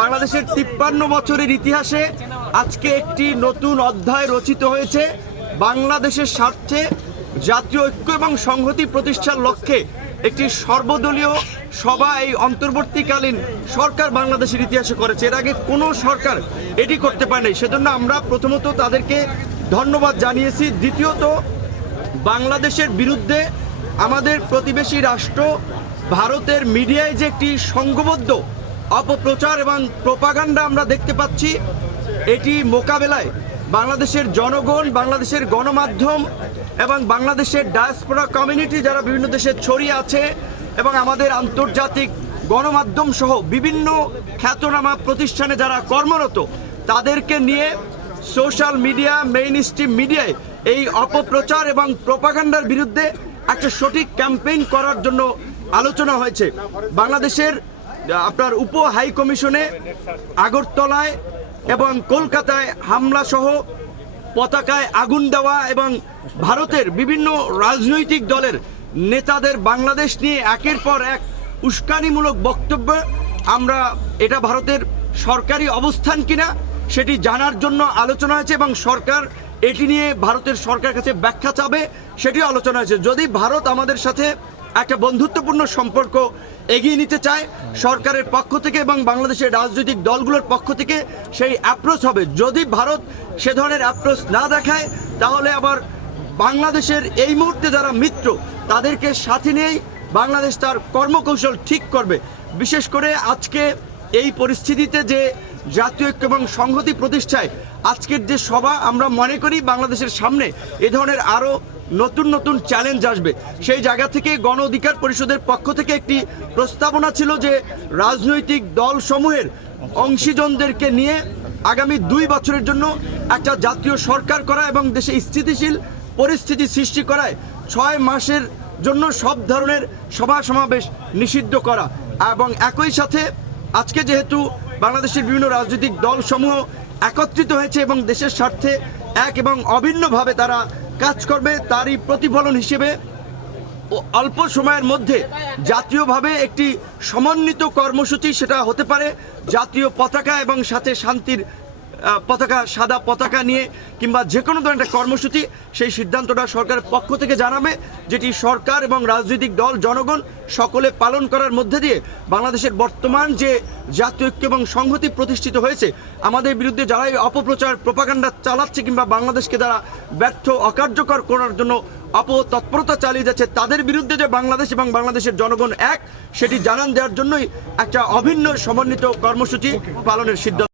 বাংলাদেশের 53 বছরের ইতিহাসে আজকে একটি নতুন অধ্যায় রচিত হয়েছে। বাংলাদেশের স্বার্থে জাতীয় ঐক্য এবং সংহতি প্রতিষ্ঠার লক্ষ্যে একটি সর্বদলীয় সভা এই অন্তর্বর্তীকালীন সরকার বাংলাদেশের ইতিহাসে করেছে। এর আগে কোনো সরকার এটি করতে পারেনি। সেজন্য আমরা প্রথমত তাদেরকে ধন্যবাদ জানিয়েছি। দ্বিতীয়ত, বাংলাদেশের বিরুদ্ধে আমাদের প্রতিবেশী রাষ্ট্র ভারতের মিডিয়ায় যে একটি সংঘবদ্ধ অপপ্রচার এবং প্রোপাগান্ডা আমরা দেখতে পাচ্ছি, এটি মোকাবেলায় বাংলাদেশের জনগণ, বাংলাদেশের গণমাধ্যম এবং বাংলাদেশের ডায়াসপোরা কমিউনিটি যারা বিভিন্ন দেশে ছড়িয়ে আছে এবং আমাদের আন্তর্জাতিক গণমাধ্যম সহ বিভিন্ন খ্যাতনামা প্রতিষ্ঠানে যারা কর্মরত, তাদেরকে নিয়ে সোশ্যাল মিডিয়া, মেইন স্ট্রিম মিডিয়ায় এই অপপ্রচার এবং প্রোপাগান্ডার বিরুদ্ধে একটা সঠিক ক্যাম্পেইন করার জন্য আলোচনা হয়েছে। বাংলাদেশের আপনার উপ হাই কমিশনে আগরতলায় এবং কলকাতায় হামলা সহ পতাকায় আগুন দেওয়া এবং ভারতের বিভিন্ন রাজনৈতিক দলের নেতাদের বাংলাদেশ নিয়ে একের পর এক উস্কানিমূলক বক্তব্য, আমরা এটা ভারতের সরকারি অবস্থান কিনা সেটি জানার জন্য আলোচনা হয়েছে এবং সরকার এটি নিয়ে ভারতের সরকারের কাছে ব্যাখ্যা চাবে, সেটিও আলোচনা হয়েছে। যদি ভারত আমাদের সাথে একটা বন্ধুত্বপূর্ণ সম্পর্ক এগিয়ে নিতে চায় সরকারের পক্ষ থেকে এবং বাংলাদেশের রাজনৈতিক দলগুলোর পক্ষ থেকে সেই অ্যাপ্রোচ হবে। যদি ভারত সে ধরনের অ্যাপ্রোচ না দেখায়, তাহলে আবার বাংলাদেশের এই মুহূর্তে যারা মিত্র তাদেরকে সাথে নিয়েই বাংলাদেশ তার কর্মকৌশল ঠিক করবে। বিশেষ করে আজকে এই পরিস্থিতিতে যে জাতীয় ঐক্য এবং সংহতি প্রতিষ্ঠায় আজকের যে সভা, আমরা মনে করি বাংলাদেশের সামনে এ ধরনের আরও নতুন নতুন চ্যালেঞ্জ আসবে। সেই জায়গা থেকে গণ অধিকার পরিষদের পক্ষ থেকে একটি প্রস্তাবনা ছিল যে রাজনৈতিক দলসমূহের অংশীজনদেরকে নিয়ে আগামী 2 বছরের জন্য একটা জাতীয় সরকার করা এবং দেশে স্থিতিশীল পরিস্থিতি সৃষ্টি করায় 6 মাসের জন্য সব ধরনের সভা সমাবেশ নিষিদ্ধ করা। এবং একই সাথে আজকে যেহেতু বাংলাদেশের বিভিন্ন রাজনৈতিক দলসমূহ একত্রিত হয়েছে এবং দেশের স্বার্থে এক এবং অভিন্নভাবে তারা কাজ করবে, তারই প্রতিফলন হিসেবে অল্প সময়ের মধ্যে জাতীয়ভাবে একটি সমন্বিত কর্মসূচি, সেটা হতে পারে জাতীয় পতাকা এবং সাথে শান্তির পতাকা, সাদা পতাকা নিয়ে কিংবা যে কোনো ধরনের একটা কর্মসূচি, সেই সিদ্ধান্তটা সরকারের পক্ষ থেকে জানাবে, যেটি সরকার এবং রাজনৈতিক দল, জনগণ সকলে পালন করার মধ্যে দিয়ে বাংলাদেশের বর্তমান যে জাতীয় ঐক্য এবং সংহতি প্রতিষ্ঠিত হয়েছে, আমাদের বিরুদ্ধে যারা এই অপপ্রচার প্রোপাগান্ডা চালাচ্ছে কিংবা বাংলাদেশকে যারা ব্যর্থ অকার্যকর করার জন্য অপতৎপরতা চালিয়ে যাচ্ছে, তাদের বিরুদ্ধে যে বাংলাদেশ এবং বাংলাদেশের জনগণ এক, সেটি জানান দেওয়ার জন্যই একটা অভিন্ন সমন্বিত কর্মসূচি পালনের সিদ্ধান্ত।